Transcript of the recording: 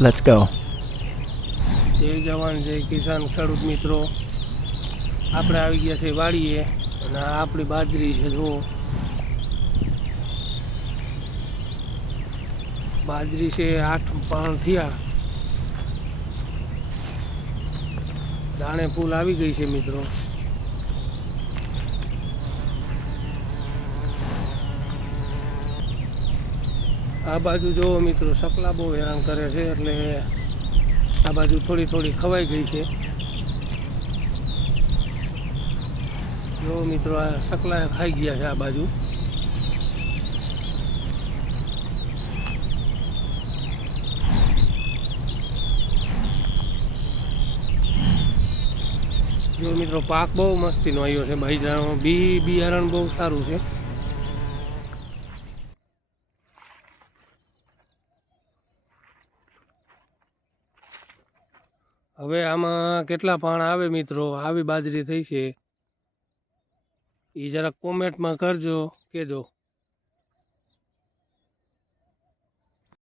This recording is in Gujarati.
Let's ગો જય જવાન, જય કિસાન ખેડૂત મિત્રો. આપણે આવી ગયા છે વાડીએ અને આપણી બાજરી છે, જુઓ. બાજરી છે, આઠ પાણ થયા. દાણે ફૂલ આવી ગઈ છે, મિત્રો. આ બાજુ જોવો મિત્રો સકલા બહુ હેરાન કરે છે એટલે આ બાજુ થોડી થોડી ખવાઈ ગઈ છે. જો મિત્રો આ સકલા ખાઈ ગયા છે આ બાજુ. જો મિત્રો પાક બહુ મસ્તીનો આવ્યો છે બાજરાનો બી બિયારણ બહુ સારું છે. હવે આમાં કેટલા પાણ આવે મિત્રો? આવી બાજરી થઈ છે. એ જરાક કોમેન્ટમાં કરજો કહેજો